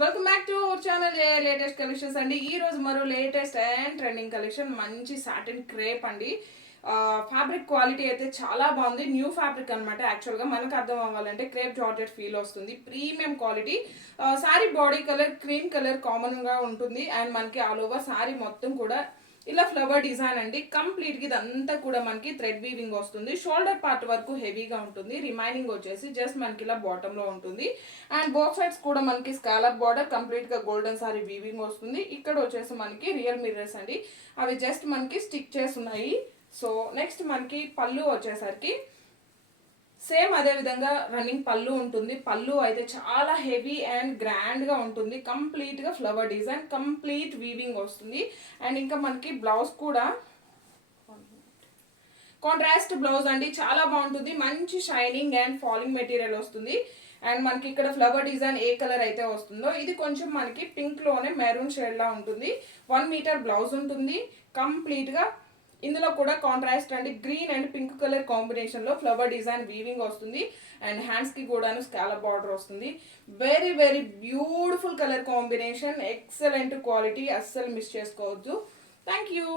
Welcome back to our channel latest collections అండి. ఈ రోజు మరో లేటెస్ట్ అండ్ ట్రెండింగ్ కలెక్షన్ మంచి సాటిన్ క్రేప్ అండి. ఫ్యాబ్రిక్ క్వాలిటీ అయితే చాలా బాగుంది. న్యూ ఫ్యాబ్రిక్ అనమాట. యాక్చువల్గా మనకు అర్థం అవ్వాలంటే క్రేప్ జార్జెట్ ఫీల్ వస్తుంది. Premium quality. Sari body colour cream colour కామన్గా ఉంటుంది. అండ్ మనకి ఆల్ ఓవర్ శారీ మొత్తం కూడా ఇలా ఫ్లవర్ డిజైన్ అండి. కంప్లీట్గా ఇదంతా కూడా మనకి థ్రెడ్ వీవింగ్ వస్తుంది. షోల్డర్ పార్ట్ వరకు హెవీగా ఉంటుంది. రిమైనింగ్ వచ్చేసి జస్ట్ మనకి ఇలా బాటంలో ఉంటుంది. అండ్ బోత్ సైడ్స్ కూడా మనకి స్కాలప్ బార్డర్ కంప్లీట్గా గోల్డెన్ సారీ వీవింగ్ వస్తుంది. ఇక్కడ వచ్చేసి మనకి రియల్ మిర్రర్స్ అండి. అవి జస్ట్ మనకి స్టిక్ చేసి ఉన్నాయి. సో నెక్స్ట్ మనకి పళ్ళు వచ్చేసరికి సేమ్ అదే విధంగా రన్నింగ్ పళ్ళు ఉంటుంది. పళ్ళు అయితే చాలా హెవీ అండ్ గ్రాండ్గా ఉంటుంది. కంప్లీట్గా ఫ్లవర్ డిజైన్ కంప్లీట్ వీవింగ్ వస్తుంది. అండ్ ఇంకా మనకి బ్లౌజ్ కూడా కాంట్రాస్ట్ బ్లౌజ్ అండి. చాలా బాగుంటుంది. మంచి షైనింగ్ అండ్ ఫాలింగ్ మెటీరియల్ వస్తుంది. అండ్ మనకి ఇక్కడ ఫ్లవర్ డిజైన్ ఏ కలర్ అయితే వస్తుందో ఇది కొంచెం మనకి పింక్లోనే మెరూన్ షేడ్లా ఉంటుంది. 1 మీటర్ బ్లౌజ్ ఉంటుంది. కంప్లీట్గా ఇందులో కూడా కాంట్రాస్ట్ అండి. గ్రీన్ అండ్ పింక్ కలర్ కాంబినేషన్లో ఫ్లవర్ డిజైన్ వీవింగ్ వస్తుంది. అండ్ హ్యాండ్స్కి కూడాను స్కాలప్ బార్డర్ వస్తుంది. Very very beautiful colour combination. Excellent quality. అస్సలు మిస్ చేసుకోవద్దు. Thank you.